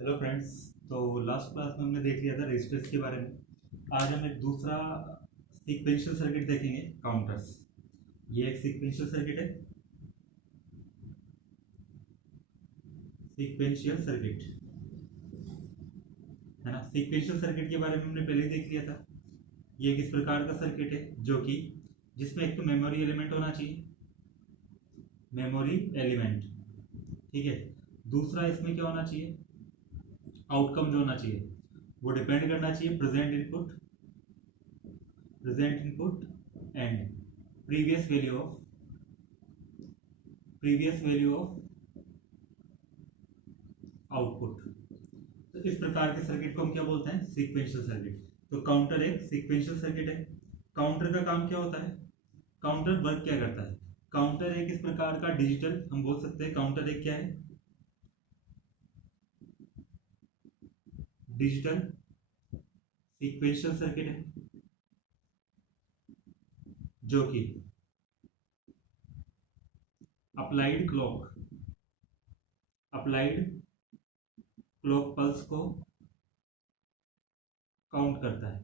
Hello friends. तो last class में हमने देख लिया था रजिस्टर्स के बारे में। आज हम एक दूसरा सीक्वेंशियल सर्किट देखेंगे, काउंटर्स। ये एक सीक्वेंशियल सर्किट है, सीक्वेंशियल सर्किट है ना। सीक्वेंशियल सर्किट के बारे में हमने पहले ही देख लिया था। ये किस प्रकार का सर्किट है जो कि जिसमें एक तो मेमोरी एलिमेंट होना चाहिए, मेमोरी एलिमेंट, ठीक है। दूसरा इसमें क्या होना चाहिए, आउटकम जो होना चाहिए वो डिपेंड करना चाहिए present input and previous value of output. तो इस प्रकार के सर्किट को हम क्या बोलते हैं, सीक्वेंशियल सर्किट। तो काउंटर एक सीक्वेंशियल सर्किट है। काउंटर का काम क्या होता है, काउंटर वर्क क्या करता है। काउंटर एक इस प्रकार का डिजिटल, हम बोल सकते हैं काउंटर एक क्या है, डिजिटल सीक्वेंशियल सर्किट है, जो कि अप्लाइड क्लॉक पल्स को काउंट करता है,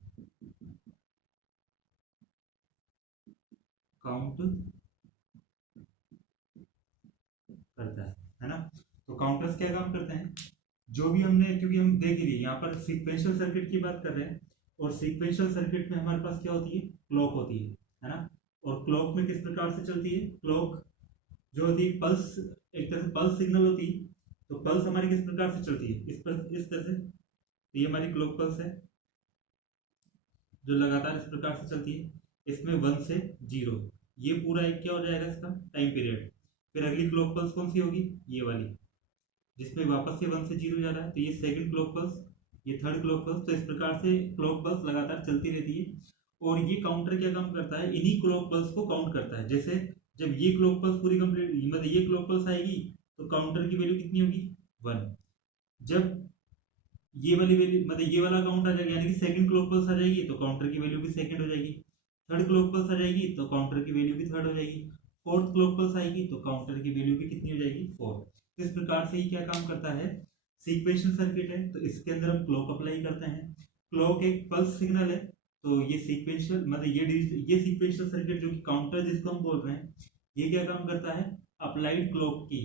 है ना। तो काउंटर्स क्या काम करते हैं, जो भी हमने, क्योंकि हम देख लिए यहाँ पर सीक्वेंशियल सर्किट की बात कर रहे हैं, और सीक्वेंशियल सर्किट में हमारे पास क्या होती है, क्लॉक होती है ना। और क्लॉक में किस प्रकार से चलती है, क्लॉक जो होती है पल्स, एक तरह से पल्स सिग्नल होती है। तो पल्स हमारी किस प्रकार से चलती है, इस तरह से। तो ये हमारी क्लॉक पल्स है जो लगातार इस प्रकार से चलती है। इसमें 1 से 0, ये पूरा एक क्या हो जाएगा इसका टाइम पीरियड। फिर अगली क्लॉक पल्स कौन सी होगी, ये वाली, जिसमें वापस से 1 से 0 जा रहा है। तो ये सेकंड क्लॉक पल्स, ये थर्ड क्लॉक पल्स। तो इस प्रकार से क्लॉक पल्स लगातार चलती रहती है। और ये काउंटर क्या काम करता है, इन्हीं क्लॉक पल्स को काउंट करता है। जैसे जब ये क्लॉक पल्स पूरी कंप्लीट, मतलब ये क्लॉक पल्स आएगी तो काउंटर की वैल्यू कितनी होगी, 1। जब ये वाली वैल्यू, मतलब ये वाला काउंट आ जाएगा, यानी कि सेकंड क्लॉक पल्स आ जाएगी तो काउंटर की वैल्यू भी सेकंड हो जाएगी। थर्ड क्लॉक पल्स आ जाएगी तो काउंटर की वैल्यू भी थर्ड हो जाएगी। फोर्थ क्लॉक पल्स आएगी तो काउंटर की वैल्यू भी कितनी हो जाएगी, 4। इस प्रकार से ही क्या काम करता है, सीक्वेंशियल सर्किट है। तो इसके अंदर हम क्लॉक अप्लाई करते हैं। क्लॉक एक पल्स सिग्नल है। तो ये सीक्वेंशियल, मतलब ये सीक्वेंशियल सर्किट जो कि काउंटर जिसको हम बोल रहे हैं, ये क्या काम करता है, अप्लाइड क्लॉक की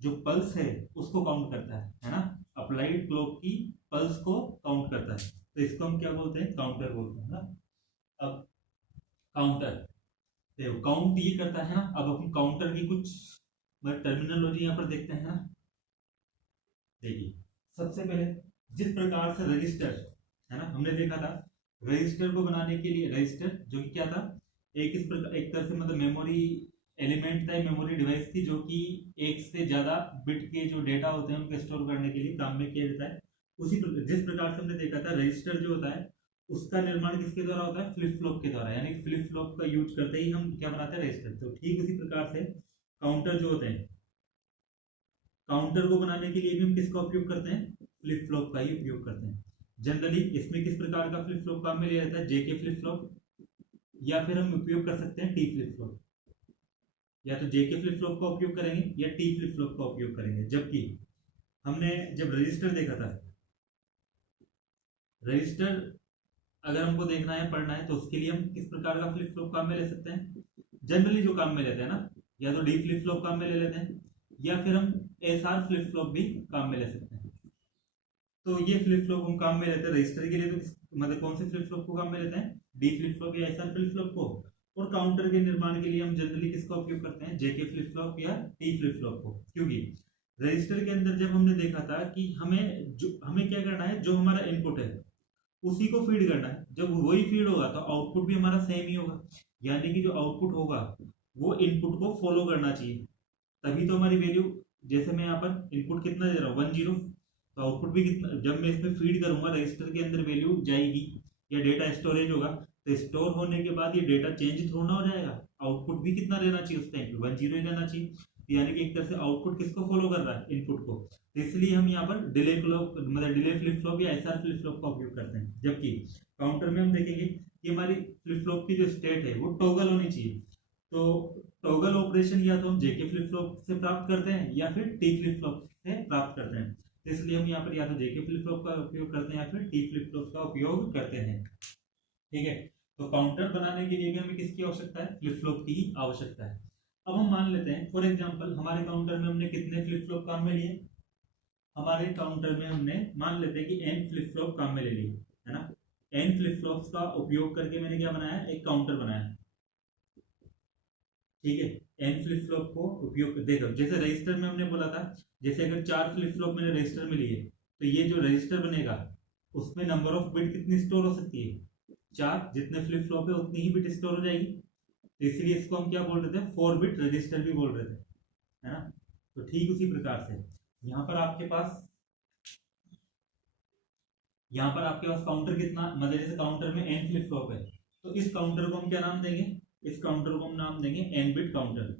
जो पल्स है उसको काउंट करता है ना। अप्लाइड क्लॉक की पल्स को काउंट करता है। तो इसको हम क्या बोलते हैं, काउंटर बोलते हैं ना। अब काउंटर देखो काउंट ये करता है ना। अब हम काउंटर की कुछ टर्मिनोलॉजी यहाँ पर देखते हैं ना। देखिए सबसे पहले जिस प्रकार से रजिस्टर है ना, हमने देखा था रजिस्टर को बनाने के लिए, रजिस्टर जो कि क्या था, एक इस प्रकार, एक तरह से मतलब मेमोरी एलिमेंट था, मेमोरी डिवाइस थी जो कि एक से ज्यादा बिट के जो डेटा होते हैं उनको स्टोर करने के लिए काम में किया जाता है। जिस प्रकार से हमने देखा था रजिस्टर जो होता है उसका निर्माण किसके द्वारा होता है, फ्लिप फ्लॉप के द्वारा, यानी फ्लिप फ्लॉप का यूज करते ही हम क्या बनाते हैं, रजिस्टर। तो ठीक उसी प्रकार से काउंटर जो होते हैं, काउंटर को बनाने के लिए भी हम किसका उपयोग करते हैं, फ्लिप फ्लॉप का ही उपयोग करते हैं। जनरली इसमें किस प्रकार का फ्लिप फ्लॉप काम में लिया जाता है, जेके फ्लिप फ्लॉप, या फिर हम उपयोग कर सकते हैं टी फ्लिप फ्लॉप। या तो जेके फ्लिप फ्लॉप का उपयोग करेंगे या टी फ्लिप फ्लॉप का उपयोग करेंगे। जबकि हमने जब रजिस्टर देखा था, रजिस्टर अगर हमको देखना है, पढ़ना है, तो उसके लिए हम किस प्रकार का फ्लिप फ्लॉप काम में ले सकते हैं, जनरली जो काम में लेते हैं ना, या तो डी फ्लिप फ्लॉप काम में ले लेते हैं, या फिर हम एस आर फ्लिप फ्लॉप भी काम में ले सकते हैं। तो ये फ्लिप फ्लॉप हम काम में लेते हैं रजिस्टर के लिए। तो मतलब कौन से फ्लिप फ्लॉप को काम में लेते हैं, डी फ्लिप फ्लॉप या एस आर फ्लिप फ्लॉप को। और काउंटर के निर्माण के लिए हम जनरली किसका उपयोग करते हैं, जेके फ्लिप फ्लॉप या टी फ्लिप फ्लॉप को। क्योंकि रजिस्टर के अंदर जब हमने देखा था कि हमें क्या करना है, जो हमारा इनपुट है उसी को फीड करना है। जब वही फीड होगा तो आउटपुट भी हमारा सेम ही होगा, यानी कि जो आउटपुट होगा वो इनपुट को फॉलो करना चाहिए। तभी तो हमारी वैल्यू, जैसे मैं यहाँ पर इनपुट कितना दे रहा हूँ, 1 0, तो आउटपुट भी कितना, जब मैं इसमें फीड करूंगा रजिस्टर के अंदर वैल्यू जाएगी या डेटा स्टोरेज होगा, तो स्टोर होने के बाद ये डेटा चेंज थोड़ा ना हो जाएगा। आउटपुट भी कितना रहना चाहिए उस टाइम पे, 1 0 ही रहना चाहिए। यानी कि एक तरह से आउटपुट किसको फॉलो कर रहा है, इनपुट को। तो इसलिए हम यहाँ पर डिले क्लॉक, मतलब डिले फ्लिप फ्लॉप या एसआर फ्लिप फ्लॉप का उपयोग करते हैं। जबकि काउंटर में हम देखेंगे कि हमारी फ्लिप फ्लॉप की जो स्टेट है वो टॉगल होनी चाहिए। तो टॉगल ऑपरेशन या तो हम जेके फ्लिप फ्लॉप से प्राप्त करते हैं या फिर टी फ्लिप फ्लॉप से प्राप्त करते हैं। तो इसलिए हम यहाँ पर या तो जेके फ्लिप फ्लॉप का उपयोग करते हैं या फिर टी फ्लिप फ्लॉप का उपयोग करते हैं। ठीक है, तो काउंटर बनाने के लिए भी हमें किसकी आवश्यकता है? फ्लिप फ्लॉप की ही आवश्यकता है। अब हम मान लेते हैं फॉर एग्जांपल हमारे काउंटर में हमने कितने फ्लिप फ्लॉप काम में लिए? हमारे काउंटर में हमने मान लेते हैं कि n फ्लिप फ्लॉप काम में ले लिए, है ना। n फ्लिप फ्लॉप्स का उपयोग करके मैंने क्या बनाया? एक काउंटर बनाया। ठीक है, n फ्लिप फ्लॉप को उपयोग देखो, जैसे रजिस्टर में हमने बोला था, जैसे अगर 4 फ्लिप फ्लॉप मैंने रजिस्टर में लिए तो ये जो रजिस्टर बनेगा उसमें नंबर ऑफ बिट कितनी स्टोर हो सकती है? 4। जितने फ्लिप फ्लॉप है उतनी ही बिट स्टोर हो जाएगी, तो इसलिए इसको हम क्या बोल रहे थे? 4 बिट रजिस्टर भी बोल रहे थे, है ना। तो ठीक उसी प्रकार से यहाँ पर आपके पास काउंटर कितना, मतलब जैसे काउंटर में n फ्लिप फ्लॉप है तो इस काउंटर को हम क्या नाम देंगे? इस काउंटर को हम नाम देंगे n बिट काउंटर।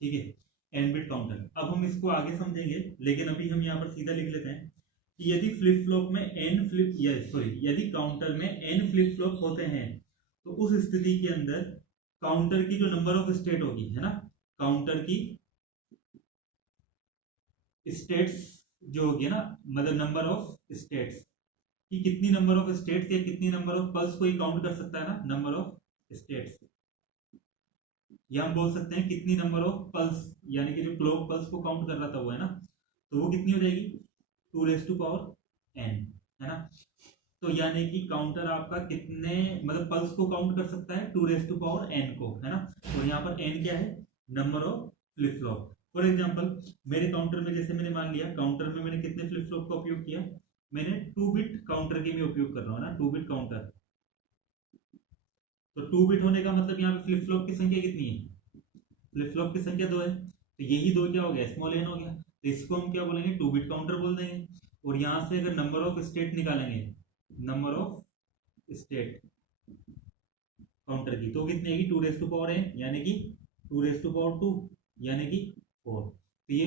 ठीक है, n बिट काउंटर। अब हम इसको आगे समझेंगे, लेकिन अभी हम यहाँ पर सीधा लिख लेते हैं कि यदि फ्लिप फ्लॉप में यदि काउंटर में n फ्लिप फ्लॉप होते हैं तो उस स्थिति के अंदर काउंटर की जो नंबर ऑफ स्टेट होगी, है ना, काउंटर की स्टेट्स जो होगी ना, मतलब नंबर ऑफ स्टेट्स कि कितनी नंबर ऑफ स्टेट्स या कितनी नंबर ऑफ पल्स को ही काउंट कर सकता है ना, नंबर ऑफ स्टेट्स, या हम बोल सकते हैं कितनी नंबर ऑफ पल्स, यानी कि जो क्लॉक पल्स को काउंट कर रहा था वो, है ना, तो वो कितनी हो जाएगी? 2n, है ना। तो यानी कि काउंटर आपका कितने मतलब पल्स को काउंट कर सकता है? 2n को, है ना। और यहाँ पर n क्या है? Number of flip flop. For example मेरे काउंटर में, जैसे मैंने मान लिया काउंटर में मैंने कितने फ्लिप फ्लॉप का उपयोग किया? मैंने 2 बिट काउंटर के भी उपयोग कर रहा हूँ ना, 2 बिट काउंटर। तो 2 बिट होने का मतलब यहाँ पे फ्लिप फ्लॉप की संख्या कितनी है? फ्लिप फ्लॉप की संख्या 2 है, तो यही 2 क्या हो गया? स्मॉल n हो गया। तो इसको हम क्या बोलेंगे? 2 बिट काउंटर बोल देंगे। और यहाँ से अगर नंबर ऑफ स्टेट निकालेंगे, नंबर ऑफ स्टेट काउंटर की, तो कितनी आएगी? 2n, यानी कि 2 यानी कि 4। तो ये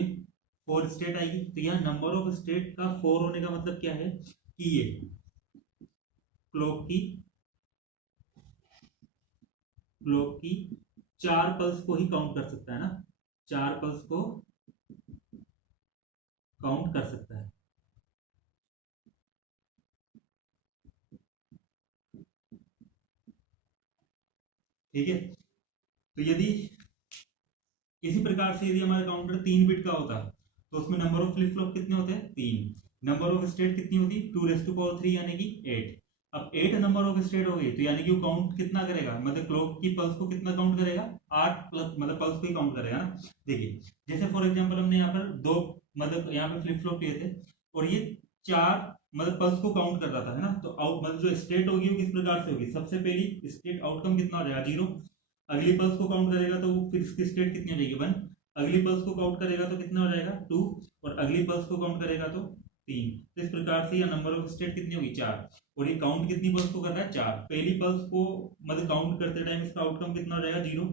4 स्टेट आएगी। तो यहाँ नंबर ऑफ स्टेट का 4 होने का मतलब क्या है कि ये क्लॉक की 4 पल्स को ही काउंट कर सकता है ना, 4 पल्स को काउंट कर सकता है। ठीक है, तो यदि इसी प्रकार से यदि हमारा काउंटर 3 बिट का होता तो उसमें नंबर ऑफ फ्लिप फ्लॉप कितने होते हैं? 3। नंबर ऑफ स्टेट कितनी होती? 2 यानी कि 8। अब 8 नंबर ऑफ स्टेट हो गई तो यानी कि वो काउंट कितना करेगा? मतलब क्लॉक की पल्स को कितना काउंट करेगा? 8 प्लस, मतलब पल्स को ही काउंट करेगा ना। देखिए जैसे फॉर एग्जांपल हमने यहाँ पर 2 मतलब यहाँ पे फ्लिप फ्लॉप लिए थे और ये 4 मतलब पल्स को काउंट कर रहा था, है ना। तो आउट मतलब जो स्टेट होगी वो किस प्रकार से होगी? सबसे पहली स्टेट आउटकम कितना हो जाएगा? 0। अगली पल्स को काउंट करेगा तो वो फिर इसकी स्टेट कितनी हो जाएगी? 1। अगली पल्स को काउंट करेगा तो कितना हो जाएगा? 2। और अगली पल्स को काउंट करेगा तो 3। तो इस प्रकार से यह नंबर ऑफ स्टेट कितनी होगी? 4। और ये काउंट कितनी पल्स को कर रहा है? 4। पहली पल्स को मतलब काउंट करते टाइम इसका आउटकम कितना हो जाएगा? 0।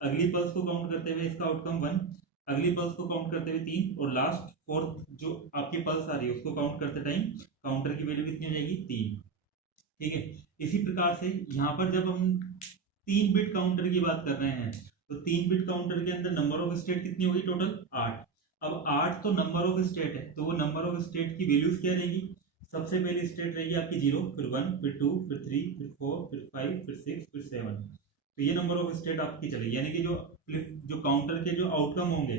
अगली पल्स को काउंट करते हुए इसका आउटकम 1। अगली पल्स को काउंट करते हुए 3। और लास्ट 4th जो आपकी पल्स आ रही है उसको काउंट करते टाइम काउंटर की वैल्यू कितनी हो जाएगी? 3। ठीक है, इसी प्रकार से यहाँ पर जब हम 3 बिट काउंटर की बात कर रहे हैं तो 3 बिट काउंटर के अंदर नंबर ऑफ स्टेट कितनी होगी? टोटल 8। अब 8 तो नंबर ऑफ स्टेट है, तो वो नंबर ऑफ स्टेट की वैल्यूज क्या रहेगी? सबसे पहली स्टेट रहेगी आपकी 0, फिर 1, फिर 2, फिर 3, फिर 4, फिर 5, फिर 6, फिर 7। तो ये नंबर ऑफ स्टेट आपकी चलेगी, यानी कि जो काउंटर के जो आउटकम होंगे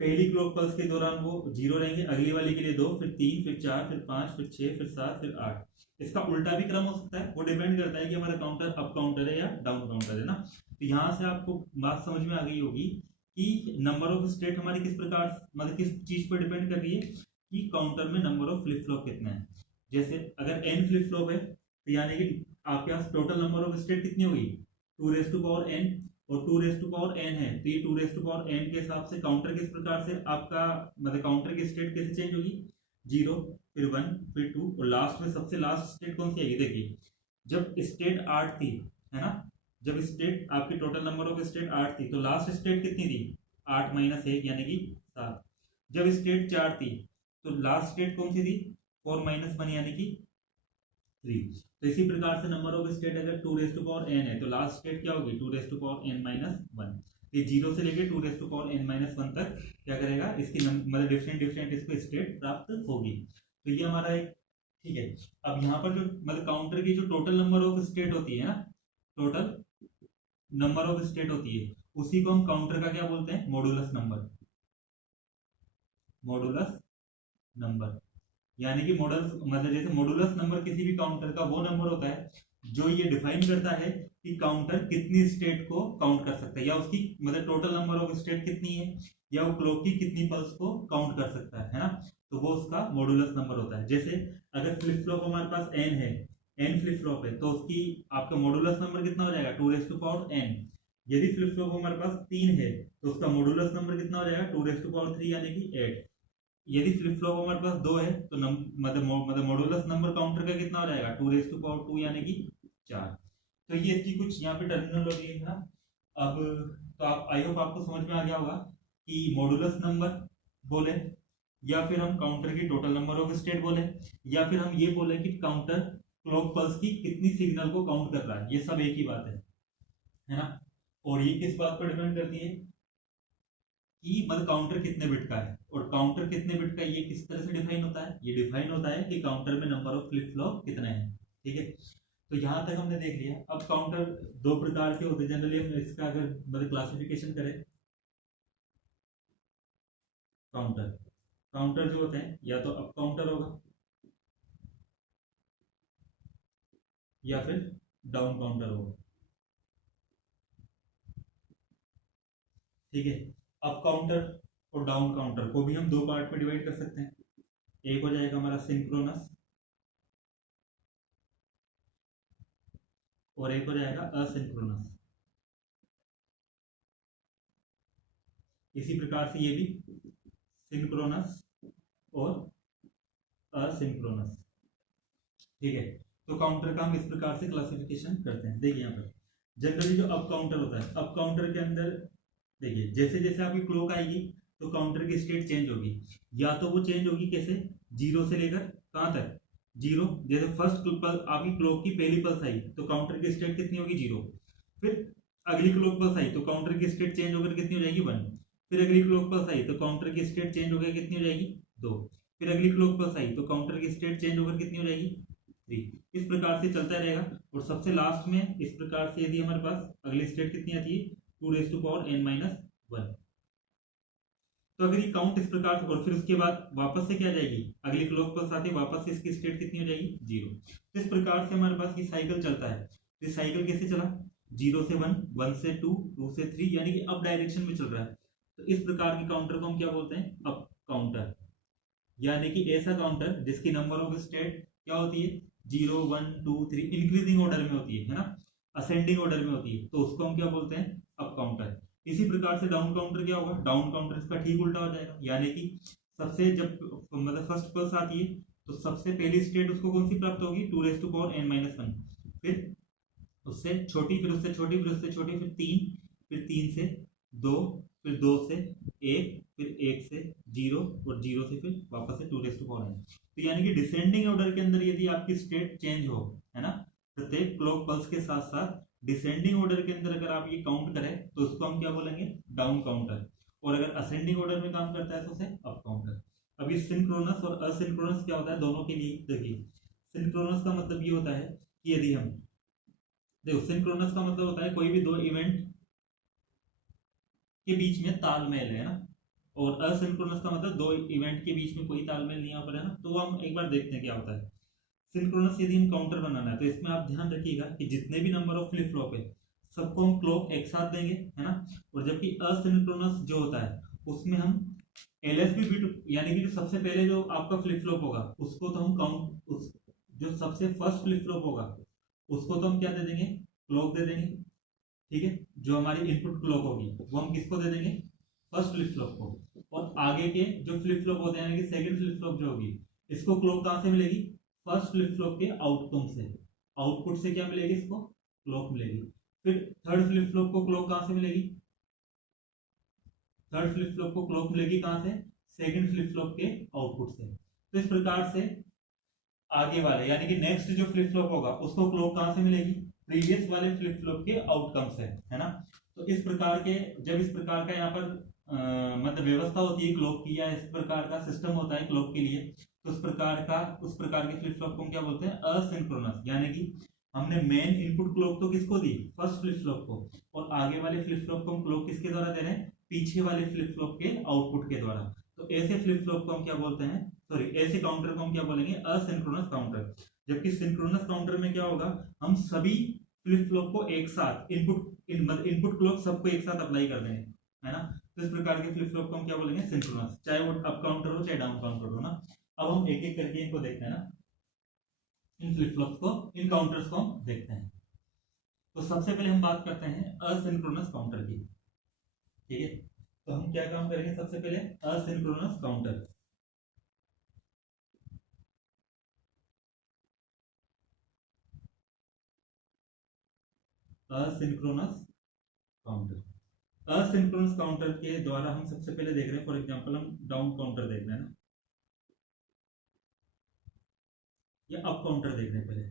पहली क्लॉक पल्स के दौरान वो 0 रहेंगे, अगली वाली के लिए 2, फिर 3, फिर 4, फिर 5, फिर 6, फिर 7, फिर 8। इसका उल्टा भी क्रम हो सकता है, वो डिपेंड करता है कि हमारा काउंटर अप काउंटर है या डाउन काउंटर है ना। तो यहाँ से आपको बात समझ में आ गई होगी कि नंबर ऑफ स्टेट हमारी किस प्रकार मतलब किस चीज पर डिपेंड कर रही है कि काउंटर में नंबर ऑफ फ्लिप फ्लॉप कितना है। जैसे अगर n फ्लिप फ्लॉप है तो यानी कि आपके पास टोटल नंबर ऑफ स्टेट कितनी होगी? 2n, और 2n है तो ये 2n के हिसाब से काउंटर किस प्रकार से आपका मतलब काउंटर की स्टेट कैसे चेंज होगी? 0, फिर 1, फिर 2, और लास्ट में सबसे लास्ट स्टेट कौन सी आएगी? देखिए जब स्टेट 8 थी, है ना, जब स्टेट आपकी टोटल नंबर ऑफ स्टेट 8 थी तो लास्ट स्टेट कितनी थी? 8 - 1 यानी कि 7। जब स्टेट 4 थी तो लास्ट स्टेट कौन सी थी? 4 - 1 यानी कि 3। तो इसी प्रकार से नंबर ऑफ स्टेट अगर 2n है तो लास्ट स्टेट क्या होगी? 2n - 1। ये 0 से लेके 2n-1 तक क्या करेगा, इसकी मतलब डिफरेंट इसको स्टेट प्राप्त होगी। तो ये हमारा एक ठीक है। अब यहाँ पर जो मतलब काउंटर की जो टोटल नंबर ऑफ स्टेट होती है ना, टोटल नंबर ऑफ स्टेट होती है, उसी को हम काउंटर का क्या बोलते हैं, मॉडुलस नंबर। मॉडुलस नंबर यानी कि मॉडल मतलब जैसे मॉडुलस नंबर किसी भी काउंटर का वो नंबर होता है जो ये डिफाइन करता है कि काउंटर कितनी स्टेट को काउंट कर सकता है, या उसकी मतलब टोटल नंबर ऑफ स्टेट कितनी है, या वो क्लॉक की कितनी पल्स को काउंट कर सकता है ना। तो वो उसका मॉडुलस नंबर होता है। जैसे अगर फ्लिप फ्लॉप हमारे पास n है, n फ्लिप फ्लॉप है, तो उसकी आपका मॉडुलस नंबर कितना हो जाएगा, 2n। यदि फ्लिप फ्लॉप हमारे पास 3 है तो उसका मॉडुलस नंबर कितना हो जाएगा, 2 यानी कि 8। यदि फ्लिप फ्लॉप हमारे पास 2 है तो मतलब मॉडुलस नंबर काउंटर का कितना हो जाएगा, 2 यानी कि 4। तो ये इसकी कुछ यहाँ पे टर्मिनोलॉजी है। अब तो आप आई होप आपको समझ में आ गया होगा कि मॉडुलस नंबर बोले, या फिर हम काउंटर की टोटल नंबर ऑफ स्टेट बोले, या फिर हम ये बोले कि काउंटर क्लॉक पल्स की कितनी सिग्नल को काउंट कर रहा है, ये सब एक ही बात है ना। और ये किस बात पर डिपेंड करती है कि मतलब काउंटर कितने बिट का है, और काउंटर कितने बिट का ये किस तरह से डिफाइन होता है, ये डिफाइन होता है कि काउंटर में नंबर ऑफ फ्लिप फ्लॉप कितने हैं। ठीक है, तो यहां तक हमने देख लिया। अब काउंटर दो प्रकार के होते हैं जनरली, हम इसका अगर मतलब क्लासिफिकेशन करें, काउंटर काउंटर जो होते हैं या तो अप काउंटर होगा या फिर डाउन काउंटर होगा। ठीक है, अप काउंटर और डाउन काउंटर को भी हम दो पार्ट में डिवाइड कर सकते हैं। एक हो जाएगा हमारा सिंक्रोनस और एक हो जाएगा असिंक्रोनस। इसी प्रकार से ये भी सिंक्रोनस और असिंक्रोनस। ठीक है, तो काउंटर का हम इस प्रकार से क्लासिफिकेशन करते हैं। देखिए यहाँ पर जनरली जो अप काउंटर होता है, अप काउंटर के अंदर देखिए जैसे जैसे आपकी क्लॉक आएगी तो काउंटर की स्टेट चेंज होगी। या तो वो चेंज होगी कैसे, 0 से लेकर कहां तक, 0। जैसे फर्स्ट पल्स आपकी क्लॉक की पहली पल्स आई तो काउंटर की स्टेट कितनी होगी, 0। फिर अगली क्लॉक पल्स आई तो काउंटर की स्टेट चेंज होकर कितनी हो जाएगी, 1। फिर अगली क्लॉक पल्स आई तो काउंटर की स्टेट चेंज होकर कितनी हो जाएगी, 2। फिर अगली क्लॉक पल्स आई तो काउंटर की स्टेट चेंज होकर कितनी हो जाएगी, 3। इस प्रकार से चलता रहेगा। और सबसे लास्ट में इस प्रकार से यदि हमारे पास अगली स्टेट कितनी आती है, 2n-1। तो अगर ये काउंट इस प्रकार से, और फिर उसके बाद वापस से क्या जाएगी, अगली क्लॉक पल्स आती है, वापस से इसकी स्टेट कितनी हो जाएगी, 0। तो इस प्रकार से हमारे पास ये साइकिल चलता है। तो ये साइकिल कैसे चला, 0 से 1, 1 से 2, 2 से 3, यानी कि अप डायरेक्शन में चल रहा है। तो इस प्रकार के काउंटर को हम क्या बोलते हैं, अप काउंटर। यानी कि ऐसा काउंटर जिसकी नंबर ऑफ स्टेट क्या होती है, 0, 1, 2, 3 इंक्रीजिंग ऑर्डर में होती है ना, असेंडिंग ऑर्डर में होती है, तो उसको हम क्या बोलते हैं, अप काउंटर। इसी प्रकार से डाउन काउंटर क्या होगा, डाउन काउंटर इसका ठीक उल्टा हो जाएगा। यानी कि सबसे जब मतलब फर्स्ट पल्स आती है तो सबसे पहली स्टेट उसको कौन सी प्राप्त होगी, 2n-1। फिर उससे छोटी, फिर उससे छोटी, फिर उससे छोटी, फिर 3, फिर 3 से 2, फिर 2 से 1, फिर 1 से 0, और 0 से फिर वापस से 2n। तो यानी कि डिसेंडिंग ऑर्डर के अंदर यदि आपकी स्टेट चेंज हो, है ना, प्रत्येक क्लॉक पल्स के साथ साथ डिसेंडिंग ऑर्डर के अंदर अगर आप ये काउंट करें तो उसको हम क्या बोलेंगे, डाउन काउंटर। और अगर असेंडिंग ऑर्डर में काम करता है तो उसे अप काउंटर। अब ये सिंक्रोनस और असिंक्रोनस क्या होता है दोनों के लिए, देखिए सिंक्रोनस का मतलब ये होता है कि यदि हम देखो, सिंक्रोनस का मतलब होता है कोई भी दो इवेंट के बीच में तालमेल है ना, और असिंक्रोनस का मतलब दो इवेंट के बीच में कोई तालमेल नहीं यहाँ पर है ना। तो हम एक बार देखते हैं क्या होता है। सिंक्रोनस यदि हम काउंटर बनाना है तो इसमें आप ध्यान रखिएगा कि जितने भी नंबर ऑफ फ्लिप फ्लॉप है सबको हम क्लॉक एक साथ देंगे, है ना। और जबकि असिंक्रोनस जो होता है उसमें हम एलएसबी बिट, यानी कि जो सबसे पहले जो आपका फ्लिप फ्लॉप होगा उसको तो हम काउंट, उस जो सबसे फर्स्ट फ्लिप फ्लॉप होगा उसको तो हम क्या दे देंगे, क्लॉक दे देंगे। ठीक है, जो हमारी इनपुट क्लॉक होगी वो हम किसको दे देंगे, फर्स्ट फ्लिप फ्लॉप को। और आगे के जो फ्लिप फ्लॉप होते हैं यानी कि सेकंड फ्लिप फ्लॉप जो होगी इसको क्लॉक कहां से मिलेगी, फर्स्ट फ्लिप फ्लॉप के आउटकम से, आउटपुट से क्या मिलेगी, इसको क्लॉक मिलेगी। फिर थर्ड फ्लिप फ्लॉप को क्लॉक कहां से मिलेगी, थर्ड फ्लिप फ्लॉप को क्लॉक मिलेगी कहां से, सेकंड फ्लिप फ्लॉप के आउटपुट से। तो इस प्रकार से आगे वाले यानी कि नेक्स्ट जो फ्लिप फ्लॉप होगा उसको क्लॉक कहां से मिलेगी, प्रीवियस वाले फ्लिप फ्लॉप के आउटकम से, है ना। तो इस प्रकार के जब इस प्रकार का यहाँ पर मतलब व्यवस्था होती है क्लॉक की, या इस प्रकार का सिस्टम होता है क्लॉक के लिए, तो उस प्रकार के फ्लिप फ्लॉप को हम क्या बोलते हैं, असिंक्रोनस। यानी कि हमने मेन इनपुट क्लॉक तो किसको दी, फर्स्ट फ्लिप फ्लॉप को, और आगे वाले फ्लिप फ्लॉप को हम क्लॉक किसके द्वारा दे रहे हैं, पीछे वाले फ्लिप फ्लॉप के आउटपुट के द्वारा। तो ऐसे फ्लिप फ्लॉप को हम क्या बोलते हैं, सॉरी ऐसे काउंटर को हम क्या बोलेंगे, असिंक्रोनस काउंटर। जबकि सिंक्रोनस काउंटर में क्या होगा, हम सभी फ्लिप फ्लॉप को एक साथ इनपुट क्लॉक सबको एक साथ अप्लाई कर देंगे, है ना। तो इस प्रकार के फ्लिप फ्लॉप को हम क्या बोलेंगे, सिंक्रोनस, चाहे वो अप काउंटर हो चाहे डाउन काउंटर हो ना। अब हम एक एक करके इनको देखते हैं ना, इन फ्लिप फ्लॉप को, इन काउंटर्स को हम देखते हैं। तो सबसे पहले हम बात करते हैं असिंक्रोनस काउंटर की, ठीक है। तो हम क्या काम करेंगे, सबसे पहले asynchronous counter. Asynchronous counter, asynchronous counter के द्वारा हम सबसे पहले देख रहे हैं, फॉर एग्जांपल हम डाउन काउंटर देख रहे हैं ना, या अप काउंटर देख रहे हैं पहले,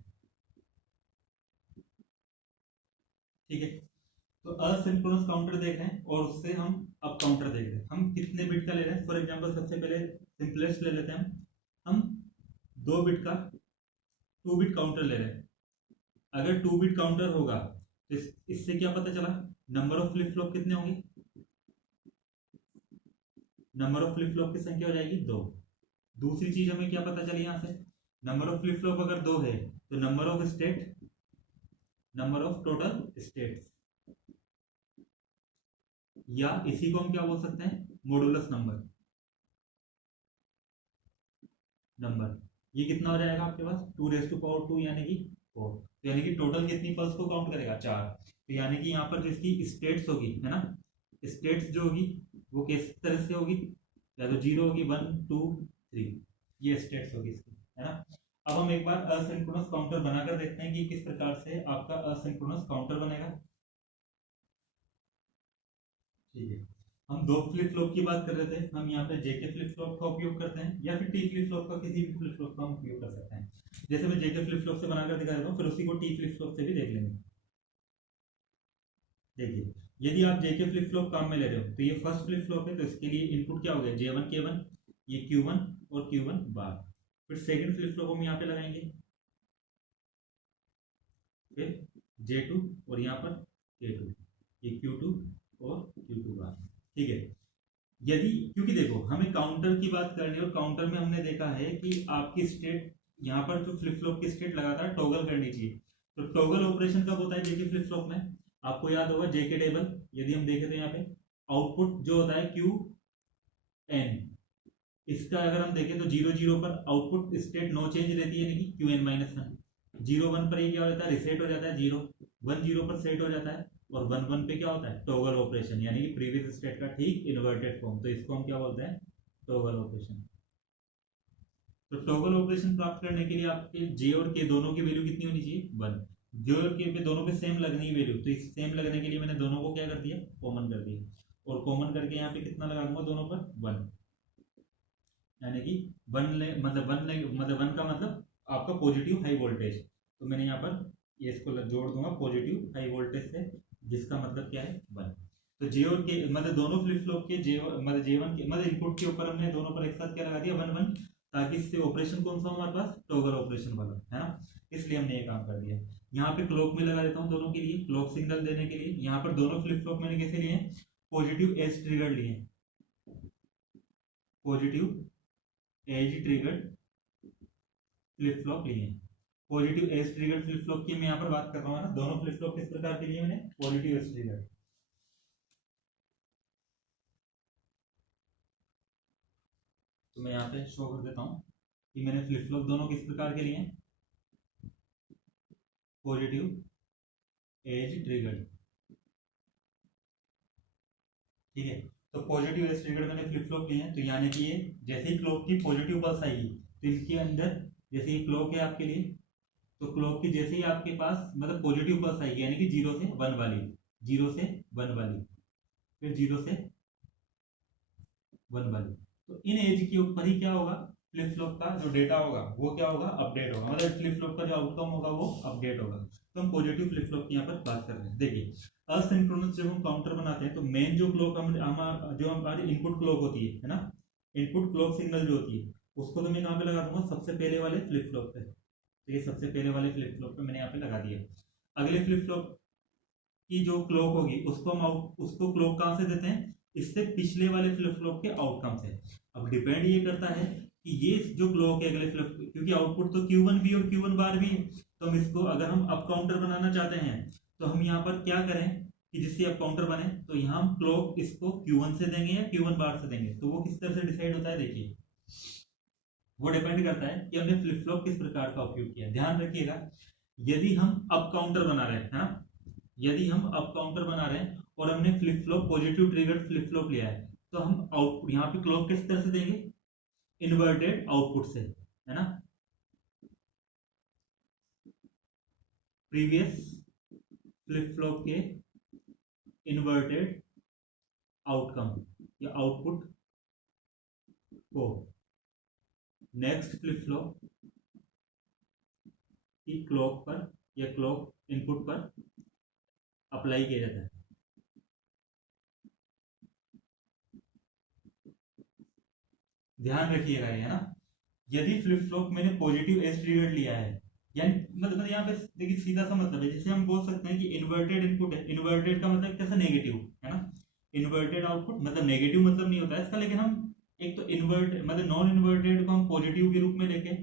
ठीक है। तो असिंक्रोनस काउंटर देख रहे हैं और उससे हम अप काउंटर देख रहे हैं। हम कितने बिट का ले रहे हैं, फॉर एग्जांपल सबसे पहले सिंपलेस्ट ले लेते हैं हम 2 बिट का 2 बिट काउंटर ले रहे हैं। अगर 2 बिट काउंटर होगा तो इससे क्या पता चला, नंबर ऑफ फ्लिप फ्लॉप कितने होंगे, नंबर ऑफ फ्लिप फ्लॉप की संख्या हो जाएगी 2। दूसरी चीज हमें क्या पता चली यहां से, नंबर ऑफ फ्लिप फ्लॉप अगर 2 है तो number of state, number of total state, या इसी को हम क्या बोल सकते हैं, मॉडुलस नंबर। ये कितना हो जाएगा आपके पास, 2⁻², यानी कि 4। तो यानी कि टोटल कितनी पल्स को काउंट करेगा, 4। तो यानी कि यहाँ पर जिसकी स्टेट्स होगी, है ना, स्टेट्स जो होगी वो किस तरह से होगी, या तो 0 होगी, 1 2 3, ये स्टेट्स होगी इसकी, है ना। अब हम एक बार असिंक्रोनस काउंटर बनाकर देखते हैं कि किस प्रकार से आपका असिंक्रोनस काउंटर बनेगा, ठीक है। हम 2 फ्लिप फ्लॉप की बात कर रहे थे, हम यहाँ पे जेके फ्लिप फ्लॉप का उपयोग करते हैं, या फिर टी फ्लिप फ्लॉप का, किसी भी फ्लिप फ्लॉप का हम उपयोग कर सकते हैं। जैसे मैं जेके फ्लिप फ्लॉप से बनाकर दिखा देता हूँ, फिर उसी को टी फ्लिप फ्लॉप से भी देख लेंगे। देखिए, यदि आप जेके फ्लिप फ्लॉप काम में ले रहे हो तो ये फर्स्ट फ्लिप फ्लॉप है, तो इसके लिए इनपुट क्या हो गया, J1 K1, ये Q1 और Q1 बार। फिर सेकंड फ्लिप फ्लॉप हम यहाँ पे लगाएंगे, फिर J2 और यहाँ पर K2, ये Q2 और Q2 बार, ठीक है। यदि, क्योंकि देखो हमें काउंटर की बात करनी है, और काउंटर में हमने देखा है कि आपकी स्टेट यहाँ पर जो फ्लिप फ्लॉप की स्टेट लगातार टॉगल करनी चाहिए। तो टॉगल ऑपरेशन कब होता है जेके फ्लिप फ्लॉप में, आपको याद होगा जेके टेबल, यदि हम देखें तो यहाँ पे आउटपुट जो होता है क्यू एन, इसका अगर हम देखें तो 0 0 पर आउटपुट स्टेट नो चेंज रहती है, यानी कि Qn-1। 0 1 पर ये क्या हो जाता है, रिसेट हो जाता है, 0 1 0 पर सेट हो जाता है, और 1 1 पे क्या होता है, टॉगल ऑपरेशन, यानी कि प्रीवियस स्टेट का ठीक इन्वर्टेड फॉर्म। तो इसको हम क्या बोलते हैं, टॉगल ऑपरेशन। तो टॉगल ऑपरेशन प्राप्त करने के लिए आपके जे और के दोनों की वैल्यू कितनी होनी चाहिए, 1। जे और के पे दोनों पे सेम लगनी है वैल्यू, तो इस सेम लगने के लिए मैंने दोनों को क्या कर दिया, कॉमन कर दिया, और कॉमन करके यहाँ पे कितना लगा दूंगा दोनों पर, 1। यानी कि 1 मतलब 1 का मतलब आपका पॉजिटिव हाई वोल्टेज। तो मैंने यहाँ पर ये इसको जोड़ दूंगा पॉजिटिव हाई वोल्टेज से, जिसका मतलब क्या है, 1। तो जे और के मतलब दोनों फ्लिप फ्लॉप के J1 के मतलब इनपुट के ऊपर हमने दोनों पर एक साथ क्या लगा दिया, 1 1, ताकि इससे ऑपरेशन कौन सा हमारे पास, टॉगल ऑपरेशन वाला, है ना। इसलिए हमने ये काम कर दिया। यहाँ पे क्लॉक में लगा देता हूँ दोनों के लिए, क्लॉक सिग्नल देने के लिए। यहाँ पर दोनों फ्लिप फ्लॉप मैंने कैसे लिए हैं, पॉजिटिव एज ट्रिगर लिए, positive edge triggered flip flop लिए हैं। Positive edge triggered flip flop की मैं यहाँ पर बात कर रहा हूँ ना, दोनों फ्लिप फ्लॉप किस प्रकार के लिए मैंने, पॉजिटिव एज ट्रिगर्ड। तो मैं यहाँ पे शो कर देता हूँ कि मैंने फ्लिप फ्लॉप दोनों किस प्रकार के लिए हैं, पॉजिटिव एज ट्रिगर्ड, ठीक है। तो पॉजिटिव एज ट्रिगर्ड मैंने फ्लिप फ्लॉप लिए हैं, तो यानी कि ये जैसे ही क्लॉक की पॉजिटिव पल्स आएगी तो इसके अंदर, जैसे ही क्लॉक है आपके लिए, तो क्लॉक की जैसे ही आपके पास मतलब पॉजिटिव पल्स आएगी, यानी कि 0 से 1 वाली, 0 से 1 वाली, फिर 0 से 1 वाली, तो इन एज के ऊपर ही क्या होगा, फ्लिप फ्लॉप का जो डेटा होगा वो क्या होगा, अपडेट होगा, मतलब फ्लिप फ्लॉप का जो आउटकम होगा वो अपडेट होगा। तो हम पॉजिटिव फ्लिप फ्लॉप की यहाँ पर बात कर रहे हैं। देखिए असिंक्रोनस जब हम काउंटर बनाते हैं तो मेन जो क्लॉक हम जो हमारी इनपुट क्लॉक होती है ना, इनपुट क्लॉक सिग्नल जो होती है उसको तो मैं कहाँ पे लगा दूंगा, सबसे पहले वाले फ्लिप फ्लॉप पे। तो ये सबसे पहले वाले फ्लिप फ्लॉप पे मैंने यहाँ पे लगा दिया। अगले फ्लिप फ्लॉप की जो क्लॉक होगी उसको हम उसको क्लॉक कहाँ से देते हैं, इससे पिछले वाले फ्लिप फ्लॉप के आउटकम से। अब डिपेंड ये करता है कि ये जो क्लॉक है अगले फ्लिप, क्योंकि आउटपुट तो Q1 भी और Q1 बार भी है, तो हम इसको अगर हम अप काउंटर बनाना चाहते हैं तो हम यहाँ पर क्या करें कि जिससे अप काउंटर बने, तो यहाँ हम क्लॉक इसको Q1 से देंगे या Q1 बार से देंगे। तो वो किस तरह से डिसाइड होता है, देखिए वो डिपेंड करता है कि हमने फ्लिप फ्लॉप किस प्रकार का उपयोग किया। ध्यान रखिएगा, यदि हम अप काउंटर बना रहे हैं ना, यदि हम अप काउंटर बना रहे हैं और हमने flip flop positive triggered flip flop लिया है, तो हम आउट यहाँ पे क्लॉक किस तरह से देंगे, इन्वर्टेड आउटपुट से, है ना, प्रीवियस फ्लिप फ्लॉप के इन्वर्टेड आउटकम या आउटपुट को नेक्स्ट फ्लिप फ्लॉप की क्लॉक पर या क्लॉक इनपुट पर अप्लाई किया जाता है। ध्यान रखिएगा ये, है ना, यदि फ्लिप फ्लॉप मैंने पॉजिटिव एज ट्रिगर्ड लिया है, यानी मतलब यहाँ पे देखिए सीधा सा मतलब है, जैसे हम बोल सकते हैं कि इन्वर्टेड इनपुट है, इन्वर्टेड का मतलब कैसा, नेगेटिव, है ना, इन्वर्टेड आउटपुट मतलब नेगेटिव मतलब नहीं होता है इसका, लेकिन हम एक तो इन्वर्ट मतलब नॉन इन्वर्टेड को हम पॉजिटिव के रूप में लेके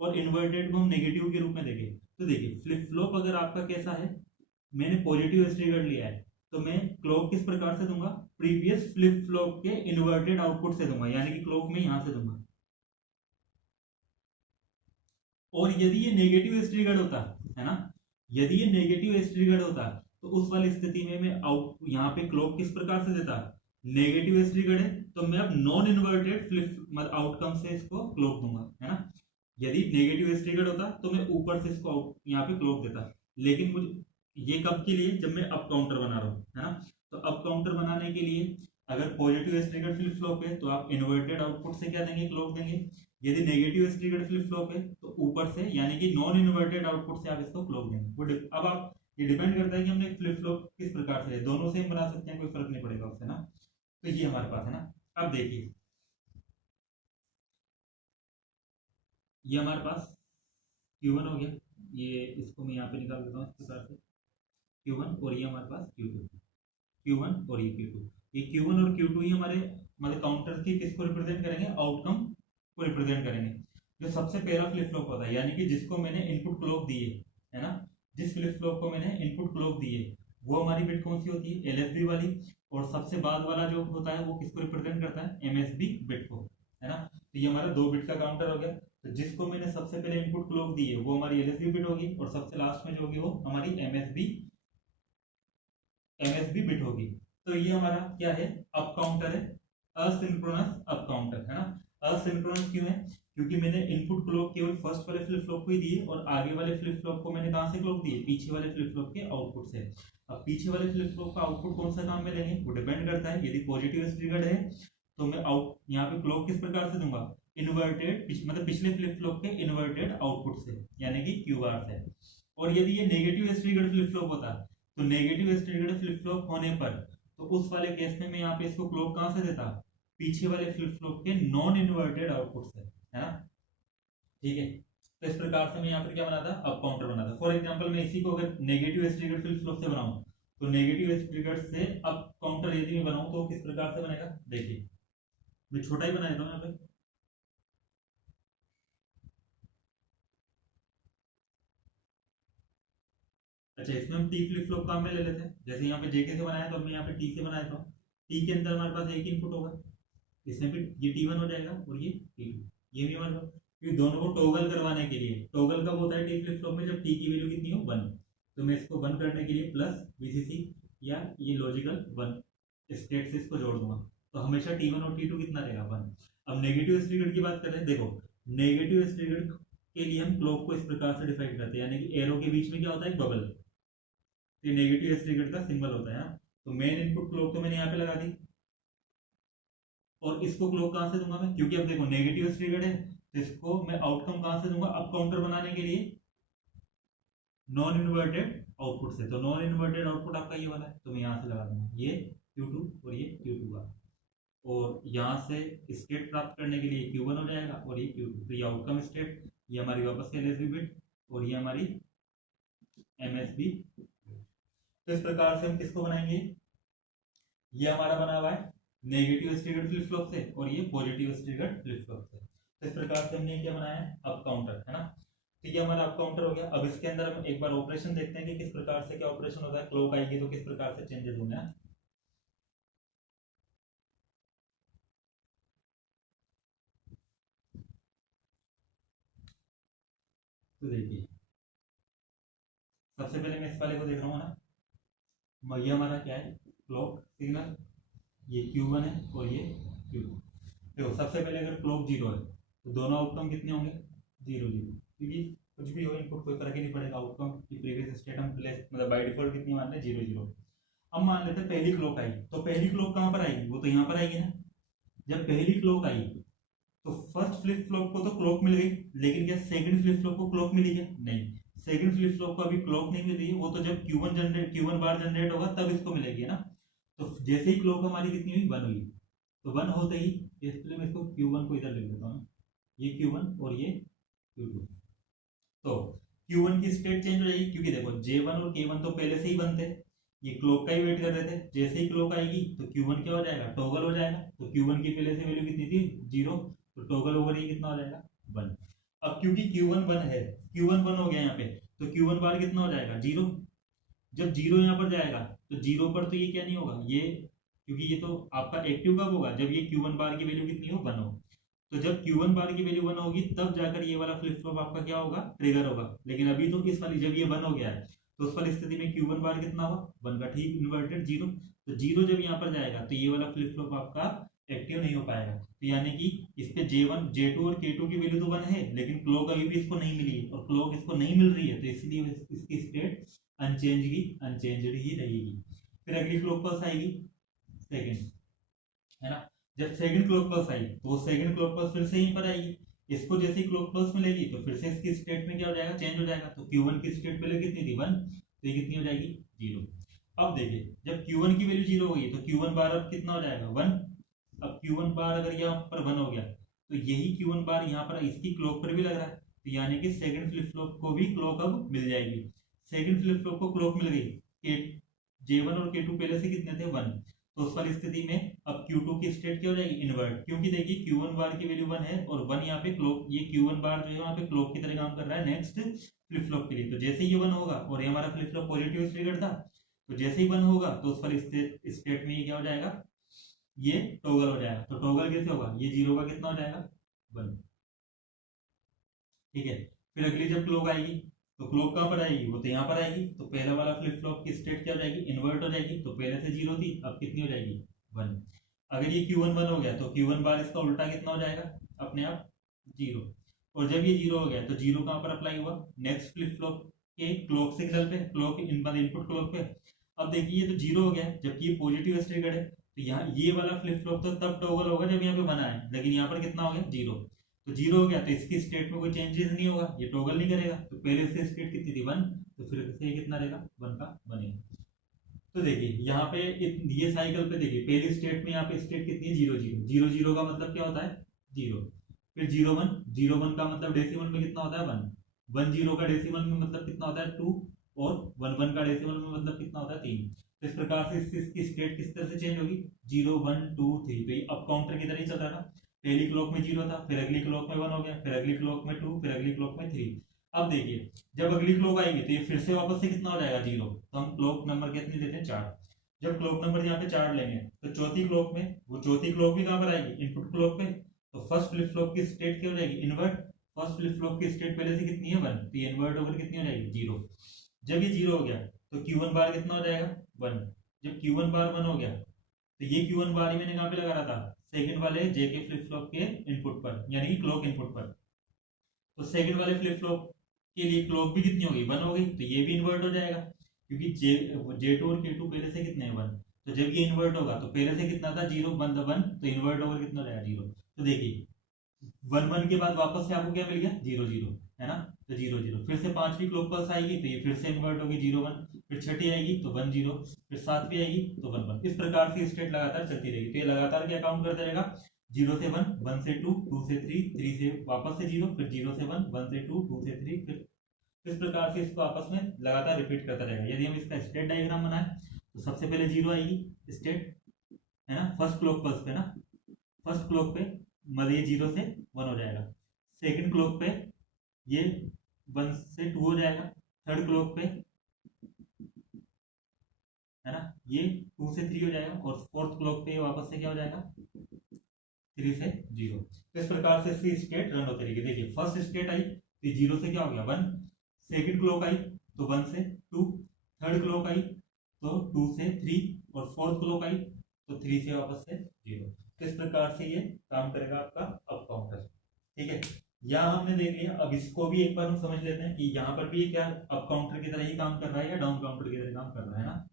और इन्वर्टेड को हम नेगेटिव के रूप में देखें। तो देखिए फ्लिप फ्लॉप अगर आपका कैसा है, मैंने पॉजिटिव एज ट्रिगर्ड लिया है, तो मैं क्लॉक किस प्रकार से दूंगा, प्रीवियस फ्लिप फ्लॉप के इन्वर्टेड आउटपुट से दूंगा, यानी कि क्लॉक में यहां से दूंगा। और यदि ये नेगेटिव एज ट्रिगर्ड होता है ना, यदि ये नेगेटिव एज ट्रिगर्ड होता तो उस वाली स्थिति में मैं आउट यहाँ पे क्लॉक किस प्रकार से देता, नेगेटिव एज ट्रिगर्ड है तो मैं अब नॉन इन्वर्टेड फ्लिप मतलब आउटकम से इसको क्लॉक दूंगा, है ना। यदि नेगेटिव एज ट्रिगर्ड होता तो मैं ऊपर से इसको यहाँ पे क्लॉक देता, लेकिन मुझे ये कब के लिए, जब मैं अप काउंटर बना रहा हूँ, है ना। तो अप काउंटर बनाने के लिए अगर positive edge triggered flip flop है तो आप इन्वर्टेड आउटपुट से क्या देंगे, क्लॉक देंगे। यदि negative edge triggered flip flop है तो ऊपर से यानी कि नॉन इन्वर्टेड आउटपुट से आप इसको क्लॉक देंगे। वो अब आप ये डिपेंड करता है कि हमने फ्लिप फ्लॉप किस प्रकार से है, दोनों से हम बना सकते हैं, कोई फर्क नहीं पड़ेगा उससे ना। तो ये हमारे पास है ना। अब देखिए ये हमारे पास Q1 हो गया, ये इसको मैं यहाँ पे निकाल देता हूँ इस प्रकार से Q1, और ये हमारे पास Q2, Q1 और ये Q2, ये Q1 और Q2 ही हमारे मतलब काउंटर की किसको रिप्रेजेंट करेंगे, आउटकम को रिप्रेजेंट करेंगे। जो सबसे पहला फ्लिप फ्लॉप होता है यानी कि जिसको मैंने इनपुट क्लॉक दी है ना, जिस फ्लिप फ्लॉप को मैंने इनपुट क्लॉक दी है वो हमारी बिट कौन सी होती है, LSB वाली। और सबसे बाद वाला जो होता है वो किसको रिप्रेजेंट करता है, MSB बिट को, है ना। तो ये हमारा 2 बिट का काउंटर हो गया। तो जिसको मैंने सबसे पहले इनपुट क्लॉक दी है वो हमारी LSB बिट होगी, और सबसे लास्ट में जो होगी वो हमारी MSB बिट होगी। तो ये हमारा क्या है, अप काउंटर है, असिंक्रोनस अप काउंटर, है ना। असिंक्रोनस क्यों है, क्योंकि मैंने इनपुट क्लॉक केवल फर्स्ट वाले फ्लिप फ्लॉप को ही दी है और आगे वाले फ्लिप फ्लॉप को मैंने कहां से क्लॉक दी है, पीछे वाले फ्लिप फ्लॉप के आउटपुट से। अब पीछे वाले फ्लिप फ्लॉप का आउटपुट कौन सा काम में लेंगे, वो डिपेंड करता है। यदि पॉजिटिव ट्रिगर्ड है तो मैं आउट यहाँ पे क्लॉक किस प्रकार से दूंगा, इन्वर्टेड मतलब पिछले फ्लिप फ्लॉप के इन्वर्टेड आउटपुट से, यानी कि Q बार से। और यदि ये नेगेटिव ट्रिगर्ड फ्लिप फ्लॉप होता तो नेगेटिव ट्रिगर्ड फ्लिप फ्लॉप होने पर तो उस वाले केस में मैं यहाँ पे इसको क्लॉक कहां से देता, पीछे वाले फ्लिप फ्लॉप के नॉन इन्वर्टेड आउटपुट से, है ना। ठीक है, तो इस प्रकार से मैं यहाँ पर क्या बनाता, अप काउंटर बनाता। फॉर एग्जांपल मैं इसी को अगर नेगेटिव ट्रिगर्ड फ्लिप फ्लॉप से बनाऊं तो नेगेटिव ट्रिगर्ड से अप काउंटर यदि मैं बनाऊं तो किस प्रकार से बनेगा, देखिए मैं छोटा ही बना देता हूँ यहाँ पे। अच्छा इसमें हम टी फ्लिप फ्लॉप काम में ले लेते हैं, जैसे यहाँ पे जेके से बनाया तो मैं यहाँ पे टी से बना देता हूँ। टी के अंदर हमारे पास एक इनपुट होगा, इसमें भी ये T1 हो जाएगा और ये T2, ये भी हमारे पास, क्योंकि दोनों को टॉगल करवाने के लिए, टॉगल कब होता है टी फ्लिप फ्लॉप में, जब टी की वैल्यू कितनी हो 1। तो मैं इसको 1 करने के लिए प्लस VCC या ये लॉजिकल 1 स्टेट से इसको जोड़ दूंगा, तो हमेशा T1 और T2 कितना रहेगा 1। अब नेगेटिव ट्रिगर्ड की बात करें, देखो नेगेटिव ट्रिगर्ड के लिए हम क्लॉक को इस प्रकार से डिफाइन करते हैं, यानी कि एरो के बीच में क्या होता है, बबल, ये नेगेटिव ट्रिगर्ड का सिंबल होता है ना। तो मेन इनपुट क्लॉक तो मैंने यहाँ पे लगा दी, और इसको क्लॉक कहां से दूंगा मैं, क्योंकि अब देखो नेगेटिव ट्रिगर्ड है तो इसको मैं आउटकम कहां से दूंगा, अप काउंटर बनाने के लिए नॉन इन्वर्टेड आउटपुट से। तो नॉन इन्वर्टेड आउटपुट आपका ये वाला है, तो मैं यहाँ से लगा दूंगा ये Q2 और ये Q2 का, और यहाँ से स्टेट प्राप्त करने के लिए Q1 हो जाएगा और ये Q2। तो ये आउटकम स्टेट, ये हमारी वापस से LSB बिट और ये हमारी MSB। तो इस प्रकार से हम किसको बनाएंगे, ये हमारा बना हुआ है नेगेटिव स्टेटेड फ्लिप फ्लॉप से और ये पॉजिटिव स्टेटेड फ्लिप फ्लॉप से। तो इस प्रकार से हमने क्या बनाया है, अप काउंटर, है ना। तो ये हमारा अप काउंटर हो गया। अब इसके अंदर हम एक बार ऑपरेशन देखते हैं कि किस प्रकार से क्या ऑपरेशन होता है, क्लॉक आएगी तो किस प्रकार से चेंजेस होंगे। तो देखिए सबसे पहले मैं इस वाले को देख रहा हूँ ना, ये हमारा क्या है, क्लॉक सिग्नल, ये Q1 है और ये Q2। देखो सबसे पहले अगर क्लॉक 0 है तो दोनों आउटकम कितने होंगे, 0 0, क्योंकि कुछ भी हो इनपुट कोई फर्क ही नहीं पड़ेगा, आउटकम की प्रीवियस स्टेट हम प्लेस मतलब बाय डिफॉल्ट कितनी मान लें, 0 0। अब मान लेते हैं पहली क्लॉक आई, तो पहली क्लॉक कहाँ पर आएगी, वो तो यहाँ पर आएगी ना। जब पहली क्लॉक आई तो फर्स्ट फ्लिप फ्लॉप को तो क्लॉक मिल गई, लेकिन क्या सेकंड फ्लिप फ्लॉप को क्लॉक मिली क्या, नहीं। सेकंड फ्लिप फ्लॉप को अभी क्लॉक नहीं मिल रही है, वो तो जब Q1 बार जनरेट होगा तब इसको मिलेगी ना। तो जैसे ही क्लॉक हमारी कितनी हुई, 1 हुई, तो 1 होते ही, इसलिए मैं इसको Q1 को इधर लिख देता हूँ, ये Q1 और ये Q2। तो Q1 की स्टेट चेंज हो जाएगी, क्योंकि देखो J1 और K1 तो पहले से ही बंद थे, ये क्लॉक का ही वेट कर रहे थे। जैसे ही क्लॉक आएगी तो Q1 क्या हो जाएगा, टॉगल हो जाएगा। तो Q1 की पहले से वैल्यू कितनी थी, 0, तो टॉगल ओवर ये कितना हो जाएगा, 1। अब क्योंकि Q1 1 है, Q1 1 हो गया यहाँ पे, तो Q1 बार कितना हो जाएगा, 0। जब 0 यहाँ पर जाएगा तो 0 पर तो ये क्या नहीं होगा, ये क्योंकि ये तो आपका एक्टिव कब होगा, जब ये Q1 बार की वैल्यू कितनी हो, 1 हो। तो जब Q1 बार की वैल्यू 1 होगी तब जाकर ये वाला फ्लिप फ्लॉप आपका क्या होगा, ट्रिगर होगा। लेकिन अभी तो इस वाली जब ये 1 हो गया है तो उस वाली स्थिति में Q1 बार कितना हुआ, 1 का ठीक इन्वर्टेड 0। तो 0 जब यहाँ पर जाएगा तो ये वाला फ्लिप फ्लॉप आपका एक्टिव नहीं हो पाएगा। तो यानी कि इस पे J1 J2 और K2 की वैल्यू तो 1 है, लेकिन क्लॉक अभी भी इसको नहीं मिली है, और क्लॉक इसको नहीं मिल रही है तो इसलिए इसकी स्टेट अनचेंज्ड ही रहेगी। फिर अगली क्लॉक पल्स आएगी सेकंड, है ना। जब सेकंड क्लॉक पल्स आई तो वो सेकंड क्लॉक पल्स फिर से यहीं पर आएगी, इसको जैसे ही क्लॉक पल्स मिलेगी तो फिर से इसकी स्टेट में क्या हो जाएगा, चेंज हो जाएगा। तो Q1 की स्टेट पहले कितनी थी, 1, तो ये कितनी हो जाएगी, 0। अब देखिए जब Q1 की वैल्यू 0 हो गई तो Q1 बार अब कितना हो जाएगा, 1। अब Q1 बार अगर यहाँ पर 1 हो गया तो यही Q1 बार यहाँ पर इसकी क्लॉक पर भी लग रहा है, तो यानी कि सेकंड फ्लिप फ्लॉप को भी क्लॉक अब मिल जाएगी। सेकंड फ्लिप फ्लॉप को क्लॉक मिल गई, J1 और K2 पहले से कितने थे, 1। तो उस वाली स्थिति में अब Q2 की स्टेट क्या हो जाएगी, इन्वर्ट, क्योंकि देखिए Q1 बार की वैल्यू 1 है और 1 यहाँ पे क्लॉक, ये Q1 बार जो है वहाँ पे क्लॉक की तरह काम कर रहा है नेक्स्ट फ्लिप फ्लॉप के लिए। तो जैसे ही ये 1 होगा और ये हमारा फ्लिप फ्लॉप पॉजिटिव ट्रिगर था, तो जैसे ही 1 होगा तो उस वाली स्टेट में ये क्या हो जाएगा, ये टॉगल हो जाएगा। तो टॉगल कैसे होगा, ये 0 का कितना हो जाएगा, 1, ठीक है। फिर अगली जब क्लॉक आएगी तो क्लॉक कहाँ पर आएगी, वो तो यहाँ पर आएगी, तो पहला वाला फ्लिप फ्लॉप की स्टेट क्या हो जाएगी, इन्वर्ट हो जाएगी। तो पहले से 0 थी, अब कितनी हो जाएगी, 1। अगर ये Q1 1 हो गया तो Q1 बार इसका उल्टा कितना हो जाएगा, अपने आप 0। और जब ये 0 हो गया तो 0 कहाँ पर अप्लाई हुआ, नेक्स्ट फ्लिप फ्लॉप के क्लॉक सिग्नल पे, क्लॉक इनपुट क्लॉक पे। अब देखिए ये तो 0 हो गया, जबकि ये पॉजिटिव ट्रिगर्ड है, तो यहाँ ये वाला फ्लिप फ्लॉप तो तब टॉगल होगा जब यहाँ पे बना है, लेकिन यहाँ पर कितना हो गया, 0। तो 0 हो गया तो इसकी स्टेट में कोई चेंजेस नहीं होगा, ये टॉगल नहीं करेगा। तो पहले से स्टेट कितनी थी, 1, तो फिर से ये कितना रहेगा, 1 का बनेगा। तो देखिए यहाँ पे ये साइकिल पे देखिए पहली स्टेट में यहाँ पे स्टेट कितनी है, 0 0 0 0 का मतलब क्या होता है, 0। फिर 0 1 0 1 का मतलब डेसिमल में कितना होता है, 1 1 0 का डेसिमल में मतलब कितना होता है, 2, और 1 1 का डेसिमल में मतलब कितना होता है, 3। तो इस प्रकार से इसकी स्टेट किस तरह से चेंज होगी, 0 1 2 3। तो ये अप काउंटर की तरह ही चल रहा है ना, पहली क्लॉक में 0 था, फिर अगली क्लॉक में 1 हो गया, फिर अगली क्लॉक में 2, फिर अगली क्लॉक में 3। अब देखिए जब अगली क्लॉक आएगी तो ये फिर से वापस से कितना हो जाएगा, 0। तो हम क्लॉक नंबर कितनी देते हैं, 4। जब क्लॉक नंबर यहाँ पे 4 लेंगे तो चौथी क्लॉक में, वो चौथी क्लॉक भी कहाँ पर आएगी, इनपुट क्लॉक पे। तो फर्स्ट फ्लिप फ्लॉप की स्टेट क्या हो जाएगी, इन्वर्ट। फर्स्ट फ्लिप फ्लॉप की स्टेट पहले से कितनी है, 1, तो ये इन्वर्ट होकर कितनी हो जाएगी, 0। जब ये 0 हो गया तो Q1 बार कितना हो जाएगा, 1। जब Q1 बार 1 हो गया तो ये Q1 बार ही मैंने कहाँ पे लगा रहा था, सेकंड वाले J के फ्लिप फ्लॉप के इनपुट पर, यानी कि क्लॉक इनपुट पर। तो सेकंड वाले फ्लिप फ्लॉप के लिए क्लॉक भी कितनी होगी, 1 हो गई, तो ये भी इन्वर्ट हो जाएगा, क्योंकि J2 और K2 पहले से कितने हैं, 1। तो जब ये इन्वर्ट होगा तो पहले से कितना था, 0 1 1, तो इन्वर्ट होकर कितना हो जाएगा, 0। तो देखिए 1 1 के बाद वापस से आपको क्या मिल गया 0 0, है ना, तो 0 0। फिर से पांचवी क्लॉक पल्स आएगी तो ये फिर से इन्वर्ट होगी 0 1, फिर छठी आएगी तो 1 0, फिर सातवीं आएगी तो 1 1। इस प्रकार से स्टेट लगातार चलती रहेगी। तो ये लगातार क्या काउंट करता रहेगा, 0 से 1, 1 से 2, 2 से 3, 3 से वापस से 0, फिर 0 से 1, 1 से 2, 2 से 3, फिर इस प्रकार से इसको आपस में लगातार रिपीट करता रहेगा। यदि हम इसका स्टेट डायग्राम बनाए तो सबसे पहले 0 आएगी स्टेट, है ना, फर्स्ट क्लॉक पल्स पे ना, फर्स्ट क्लॉक पे मतलब ये 0 से 1 हो जाएगा। सेकंड क्लॉक पे ये 1 से 2 हो जाएगा। थर्ड क्लॉक पे, है ना, ये 2 से 3 हो जाएगा। और फोर्थ क्लॉक पे वापस से क्या हो जाएगा 3 से 0। तो इस प्रकार से इसकी स्टेट रन होती रहेगी। देखिए फर्स्ट स्टेट आई तो 0 से क्या हो गया 1, सेकंड क्लॉक आई तो 1 से 2, थर्ड क्लॉक आई तो 2 से 3, और फोर्थ क्लॉक आई तो 3 से वापस से 0। तो इस प्रकार से ये काम करेगा आपका अप काउंटर। ठीक है, यहाँ हमने देख लिया। अब इसको भी एक बार हम समझ लेते हैं कि यहाँ पर भी ये क्या अप काउंटर की तरह ही काम कर रहा है या डाउन काउंटर की तरह काम कर रहा है ना।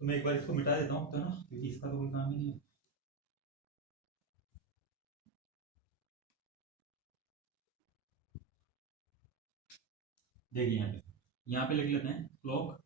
तो मैं एक बार इसको मिटा देता हूँ तो ना, क्योंकि इसका तो कोई काम ही नहीं है। देखिए यहाँ पे लिख लेते हैं क्लॉक,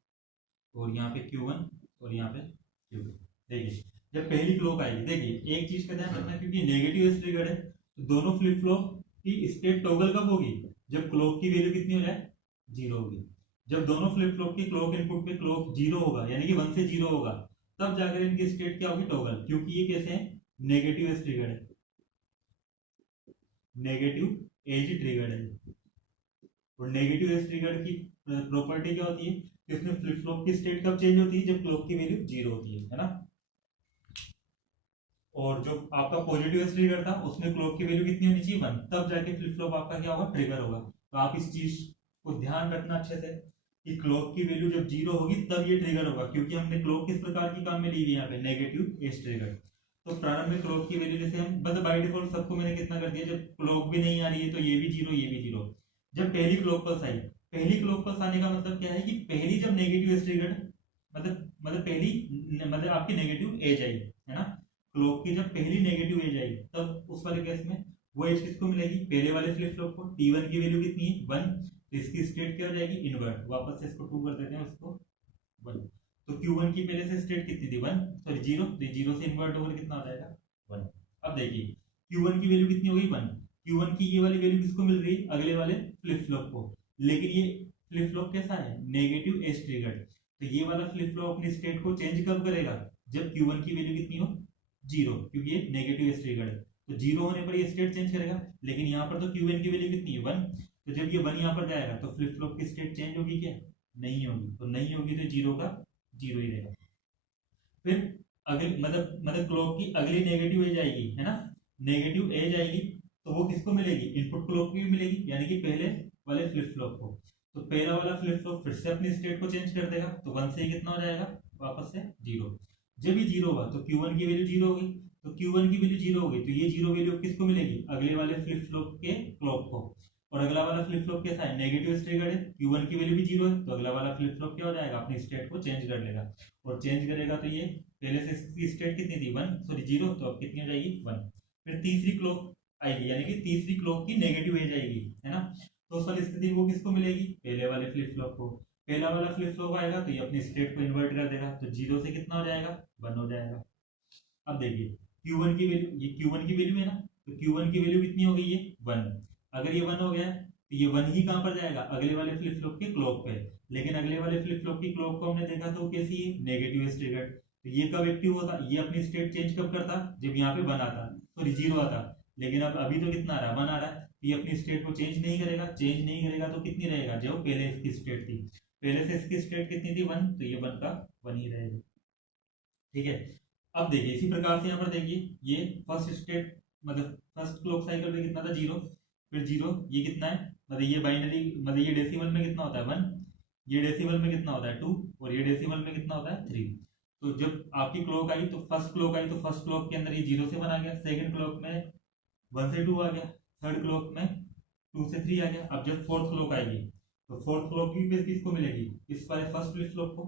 और यहाँ पे Q1 और यहाँ पे Q2। देखिए जब पहली क्लॉक आएगी, देखिए एक चीज का ध्यान रखना, क्योंकि नेगेटिव एज ट्रिगर्ड है तो दोनों फ्लिप फ्लॉप की स्टेट टॉगल कब होगी, जब क्लॉक की वैल्यू कितनी हो जाए 0 होगी। जब दोनों फ्लिप फ्लॉप की क्लॉक इनपुट पे क्लॉक 0 होगा, यानी कि 1 से 0 होगा, तब जाकर इनकी स्टेट क्या होगी टॉगल, क्योंकि ये कैसे है नेगेटिव एज ट्रिगर्ड है, नेगेटिव एज ट्रिगर्ड है। और नेगेटिव एज ट्रिगर्ड की प्रॉपर्टी क्या होती है कि उसमें फ्लिप फ्लॉप की स्टेट कब चेंज होती है, जब क्लॉक की वैल्यू 0 होती है ना। और जो आपका पॉजिटिव एज ट्रिगर था उसमें क्लॉक की वैल्यू कितनी होनी चाहिए 1, तब जाके फ्लिप फ्लॉप आपका क्या होगा ट्रिगर होगा। तो आप इस चीज को ध्यान रखना अच्छे से कि क्लॉक की वैल्यू जब 0 होगी तब ये ट्रिगर होगा, क्योंकि हमने क्लॉक किस प्रकार की काम में ली हुई है यहाँ पे नेगेटिव एज ट्रिगर। तो प्रारंभिक क्लॉक की वैल्यू जैसे हम मतलब बाय डिफॉल्ट सबको मैंने कितना कर दिया, जब क्लॉक भी नहीं आ रही है तो ये भी 0 ये भी 0। जब पहली क्लॉक पल्स आई, पहली क्लॉक पल्स आने का मतलब क्या है कि पहली जब नेगेटिव एज ट्रिगर मतलब पहली मतलब आपकी नेगेटिव एज आई, है ना, क्लॉक की जब पहली नेगेटिव एज आई तब उस वाले केस में वो एज किसको मिलेगी, पहले वाले फ्लिप फ्लॉप को। T1 की वैल्यू कितनी है 1, तो इसकी स्टेट क्या हो जाएगी इन्वर्ट, वापस से इसको 2 कर देते हैं उसको 1। तो Q1 की पहले से स्टेट कितनी थी 1, सॉरी 0, तो 0 से इन्वर्ट होकर कितना हो जाएगा 1। अब देखिए Q1 की वैल्यू कितनी हो गई 1, Q1 की ये वाली वैल्यू किसको मिल रही है अगले वाले फ्लिप फ्लॉप को, लेकिन ये फ्लिप फ्लॉप कैसा है नेगेटिव एज ट्रिगर्ड। तो ये वाला फ्लिप फ्लॉप अपनी स्टेट को चेंज कब करेगा, जब Q1 की वैल्यू कितनी हो 0, क्योंकि ये नेगेटिव एज ट्रिगर्ड है। तो 0 होने पर ये स्टेट चेंज करेगा, लेकिन यहाँ पर तो Q1 की वैल्यू कितनी है 1, तो जब ये 1 यहाँ पर जाएगा तो फ्लिप फ्लॉप की स्टेट चेंज होगी क्या, नहीं होगी। तो नहीं होगी तो 0 का 0 ही रहेगा। फिर अगली मतलब क्लॉक की अगली नेगेटिव एज आएगी, है ना, नेगेटिव एज आएगी तो वो किसको मिलेगी इनपुट क्लॉक की मिलेगी, यानी कि पहले वाले फ्लिप फ्लॉप को। तो पहला वाला फ्लिप फ्लॉप फिर से अपनी स्टेट को चेंज कर देगा, तो 1 से कितना हो जाएगा वापस से 0। जब ये 0 होगा तो Q1 की वैल्यू 0 होगी, तो Q1 की वैल्यू 0 होगी तो ये 0 वैल्यू किसको मिलेगी अगले वाले फ्लिप फ्लॉप के क्लॉक को। और अगला वाला फ्लिप फ्लॉप कैसा है नेगेटिव ट्रिगर्ड है, Q1 की वैल्यू भी 0 है, तो अगला वाला फ्लिप फ्लॉप क्या हो जाएगा अपनी स्टेट को चेंज कर लेगा। और चेंज करेगा तो ये पहले से इसकी स्टेट कितनी थी 1, सॉरी 0, तो अब कितनी हो जाएगी 1। फिर तीसरी क्लॉक आएगी, यानी कि तीसरी क्लॉक की नेगेटिव एज आएगी, है ना, तो उस वाली स्थिति वो किसको मिलेगी पहले वाले फ्लिप फ्लॉप को। पहला वाला फ्लिप फ्लॉप आएगा तो ये अपनी स्टेट को इन्वर्ट कर देगा, तो 0 से कितना हो जाएगा 1 हो जाएगा। अब देखिए Q1 की वैल्यू, ये Q1 की वैल्यू है ना, तो Q1 की वैल्यू कितनी हो गई है 1। अगर ये 1 हो गया तो ये 1 ही कहां पर जाएगा अगले वाले फ्लिप फ्लॉप के क्लॉक पे, लेकिन अगले वाले फ्लिप फ्लॉप की क्लॉक को हमने देखा तो कैसी है नेगेटिव एज ट्रिगर्ड। तो ये कब एक्टिव होता, ये अपनी स्टेट चेंज कब करता जब यहाँ पे 1 आता, सॉरी 0 आता। लेकिन अब अभी तो कितना आ रहा है 1 आ रहा है, तो ये अपनी स्टेट को चेंज नहीं करेगा, चेंज नहीं करेगा तो कितनी रहेगा जो पहले इसकी स्टेट थी, पहले से इसकी स्टेट कितनी थी 1, तो ये 1 का 1 ही रहेगा। ठीक है, अब देखिए इसी प्रकार से यहाँ पर देखिए ये फर्स्ट स्टेट मतलब फर्स्ट क्लॉक साइकिल में कितना था 0, फिर 0 ये कितना है मतलब ये बाइनरी मतलब ये डेसिमल में कितना होता है 1, ये डेसिमल में कितना होता है 2, और ये डेसिमल में कितना होता है 3। तो जब आपकी क्लॉक आई तो फर्स्ट क्लॉक आई तो फर्स्ट क्लॉक के अंदर ये 0 से 1 आ गया, सेकंड क्लॉक में 1 से 2 आ गया, थर्ड क्लॉक में 2 से 3 आ गया। अब जब फोर्थ क्लॉक आएगी तो फोर्थ क्लॉक की फिर किसको मिलेगी, इस वाले फर्स्ट फ्लिप फ्लॉप को।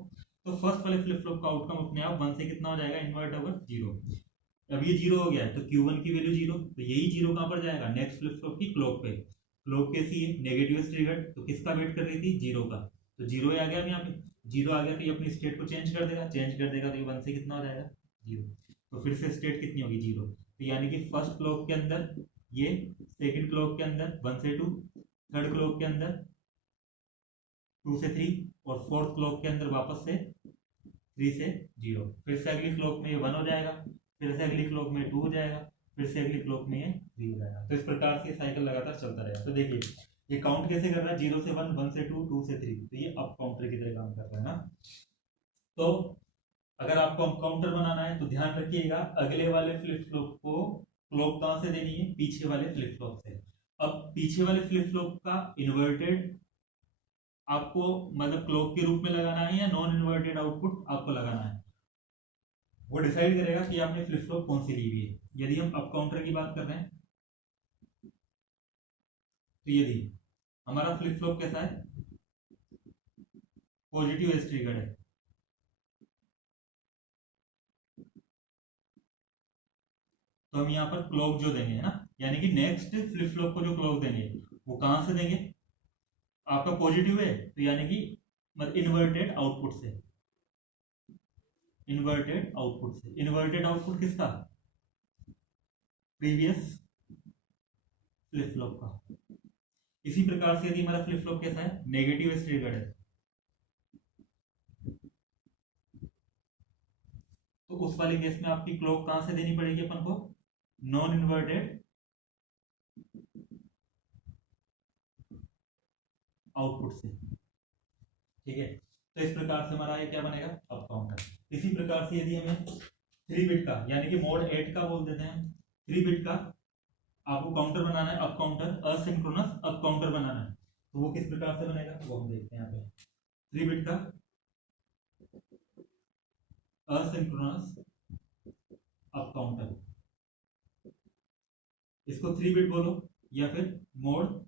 तो फर्स्ट वाले फ्लिप फ्लॉप का आउटकम अपने आप 1 से कितना हो जाएगा, इन्वर्ट ओवर 0। अब ये 0 हो गया है तो Q1 की वैल्यू 0, तो यही 0 कहाँ पर जाएगा, नेक्स्ट फ्लिप फ्लॉप की क्लॉक पे। क्लॉक कैसी है, नेगेटिव ट्रिगर्ड, तो किसका वेट कर रही थी, 0 का। तो 0 आ गया, अब यहाँ पे 0 आ गया तो ये अपनी स्टेट को चेंज कर देगा, तो ये 1 से कितना हो जाएगा, 0। तो फिर से स्टेट कितनी होगी, 0। तो यानी कि फर्स्ट क्लॉक के अंदर ये, सेकंड क्लॉक के अंदर 1 से 2, थर्ड क्लॉक के अंदर 2 से 3, और फोर्थ क्लॉक के अंदर वापस से 3 से 0। फिर से अगली क्लॉक में ये 1 हो जाएगा, फिर से अगली क्लॉक में 2 हो जाएगा, फिर से अगली क्लॉक में ये 3 हो जाएगा। तो इस प्रकार से साइकिल लगातार चलता रहेगा। तो देखिए ये काउंट कैसे कर रहा है, 0 से 1, 1 से 2, 2 से 3, तो ये अप काउंटर की तरह काम कर रहा है ना। तो अगर आपको अप काउंटर बनाना है तो ध्यान रखिएगा, अगले वाले फ्लिप फ्लॉप को क्लॉक कहां से देनी है, पीछे वाले फ्लिप फ्लॉप से। अब पीछे वाले फ्लिप फ्लॉप का इन्वर्टेड आपको मतलब क्लॉक के रूप में लगाना है या नॉन इन्वर्टेड आउटपुट आपको लगाना है, वो डिसाइड करेगा कि आपने फ्लिप फ्लॉप कौन सी ली हुई है। यदि हम अप काउंटर की बात कर रहे हैं तो यदि हमारा फ्लिप फ्लॉप कैसा है, पॉजिटिव एज ट्रिगर्ड है, तो हम यहाँ पर क्लॉक जो देंगे है ना, यानी कि नेक्स्ट फ्लिप फ्लॉप को जो क्लॉक देंगे वो कहां से देंगे, आपका पॉजिटिव है तो यानी कि मतलब इन्वर्टेड आउटपुट से। इन्वर्टेड आउटपुट से, इन्वर्टेड आउटपुट किसका, प्रीवियस फ्लिप फ्लॉप का। इसी प्रकार से यदि हमारा फ्लिप फ्लॉप कैसा है, नेगेटिव एज ट्रिगर्ड है, तो उस वाले केस में आपकी क्लॉक कहां से देनी पड़ेगी अपन को, नॉन इन्वर्टेड आउटपुट से। ठीक है, तो इस प्रकार से हमारा ये क्या बनेगा, अप काउंटर। इसी प्रकार से यदि हमें 3 बिट का यानी कि मोड 8 का बोल देते हैं, 3 बिट का आपको काउंटर बनाना है, up counter, asynchronous up counter बनाना है, तो वो किस प्रकार से बनेगा वो हम देखते हैं यहाँ पे। 3 बिट का असिंक्रोनस अप काउंटर, इसको 3 बिट बोलो या फिर मोड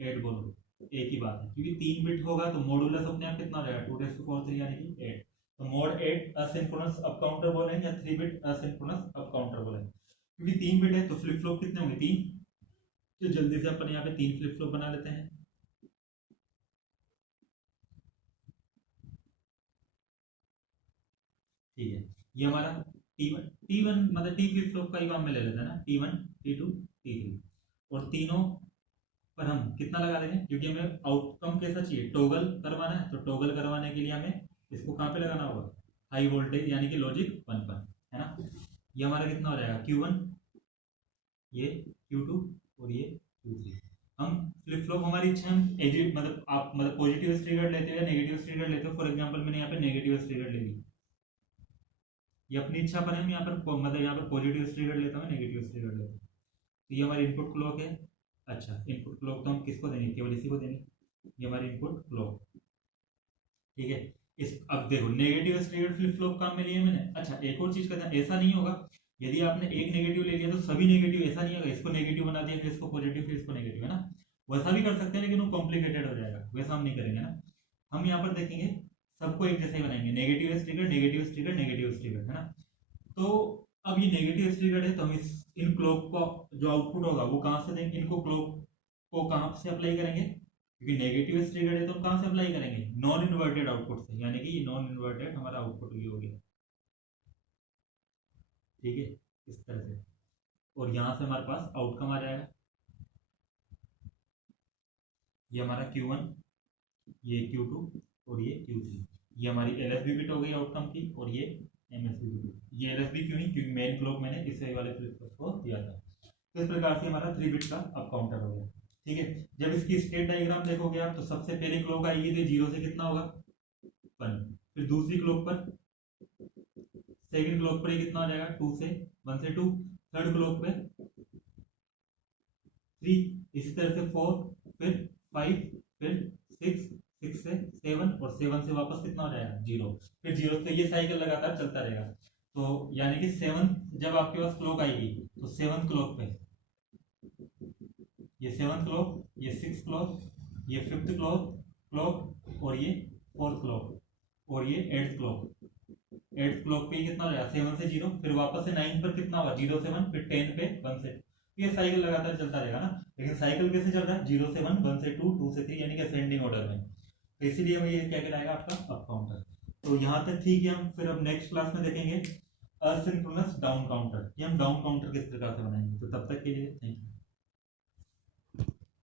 8 बोलो, एक ही बात है, क्योंकि 3 बिट होगा तो मॉडुलस अपने आप कितना हो जाएगा, 2⁴ यानी कि 8। तो मोड 8 असिंक्रोनस अप काउंटर बोलेंगे या 3 बिट असिंक्रोनस अप काउंटर बोलेंगे। क्योंकि 3 बिट है तो फ्लिप फ्लॉप कितने होंगे, 3, तो जल्दी से अपन यहाँ पे 3 फ्लिप फ्लॉप बना लेते हैं। ठीक है, ये हमारा T1 मतलब टी फ्लिप फ्लॉप का ही काम में ले लेते हैं ना, T1 T2 T3, और तीनों पर हम कितना लगा देंगे, क्योंकि हमें आउटकम कैसा चाहिए, टॉगल करवाना है, तो टॉगल करवाने के लिए हमें इसको कहाँ पे लगाना होगा, हाई वोल्टेज यानी कि लॉजिक 1 पर, है ना। ये हमारा कितना हो जाएगा, Q1, ये Q2 और ये Q3। हम फ्लिप फ्लॉप हमारी इच्छा हम मतलब आप मतलब पॉजिटिव ट्रिगर लेते हो या नेगेटिव ट्रिगर लेते हो। फॉर एग्जांपल मैंने यहाँ पे नेगेटिव ट्रिगर ले ली, ये अपनी इच्छा पर है, हम यहाँ पर मतलब यहाँ पर पॉजिटिव ट्रिगर लेता हूँ, नेगेटिव ट्रिगर लेता हूँ। तो ये हमारी इनपुट क्लॉक है। अच्छा, इनपुट क्लॉक तो हम किसको देंगे, केवल इसी को देंगे, ये हमारी इनपुट क्लॉक। ठीक है, इस अब देखो नेगेटिव ट्रिगर फ्लिप फ्लॉप काम में लिए मैंने। अच्छा, एक और चीज करना, ऐसा नहीं होगा यदि आपने एक नेगेटिव ले लिया तो सभी नेगेटिव, ऐसा नहीं होगा इसको नेगेटिव बना दिया फिर इसको पॉजिटिव फिर इसको नेगेटिव, है ना। वैसा भी कर सकते हैं लेकिन वो कॉम्प्लिकेटेड हो जाएगा, वैसा हम नहीं करेंगे ना। हम यहाँ पर देखेंगे सबको एक जैसा ही बनाएंगे, नेगेटिव स्ट्रिगर नेगेटिव स्ट्रिगर नेगेटिव स्ट्रिगर, है ना। तो अब ये नेगेटिव स्ट्रिगर है तो हम इस इन क्लॉक को जो आउटपुट होगा वो कहाँ से देंगे, इनको क्लॉक को कहाँ से अप्लाई करेंगे, क्योंकि नेगेटिव ट्रिगर है तो हम कहाँ से अप्लाई करेंगे, नॉन इन्वर्टेड आउटपुट से, यानी कि ये नॉन इन्वर्टेड हमारा आउटपुट ये हो गया। ठीक है, इस तरह से, और यहाँ से हमारे पास आउटकम आ जाएगा, ये हमारा Q1, ये Q2 और ये Q3। ये हमारी LSB बिट हो गई आउटकम की, और ये MSB बिट। ये LSB क्यों नहीं, क्योंकि मेन क्लॉक मैंने इस वाले फ्लिप फ्लॉप को दिया था। तो इस प्रकार से हमारा 3 बिट का अप काउंटर हो गया। ठीक है, जब इसकी स्टेट डायग्राम देखोगे आप तो सबसे पहले क्लॉक आएगी तो 0 से कितना होगा 1, फिर दूसरी क्लॉक पर, सेकंड क्लॉक पर कितना हो जाएगा 2 से 1 से 2, थर्ड क्लॉक पे 3, इसी तरह से 4, फिर 5, फिर 6, 6 से 7, और 7 से वापस कितना हो जाएगा 0, फिर 0 से ये साइकिल लगातार चलता रहेगा। तो यानी कि 7 जब आपके पास क्लॉक आएगी तो 7 क्लॉक पे, ये 7 क्लॉक ये 6th क्लॉक, ये 5th क्लॉक और ये 4th क्लॉक और ये 8th क्लॉक। 8th क्लॉक पे कितना हो जाएगा 7 से 0, फिर वापस से 9 पर कितना होगा 0 से 1, फिर 10 पे 1 से। ये साइकिल लगातार चलता रहेगा ना। लेकिन साइकिल कैसे चल रहा है 0 से 1, 1 से 2, 2 से 3, यानी कि असेंडिंग ऑर्डर में। तो इसीलिए हमें ये क्या कहलाएगा आपका अप काउंटर। तो यहाँ तक ठीक है। हम फिर अब नेक्स्ट क्लास में देखेंगे असिंक्रोनस डाउन काउंटर, कि हम डाउन काउंटर किस प्रकार से बनाएंगे। तो तब तक के लिए थैंक यू।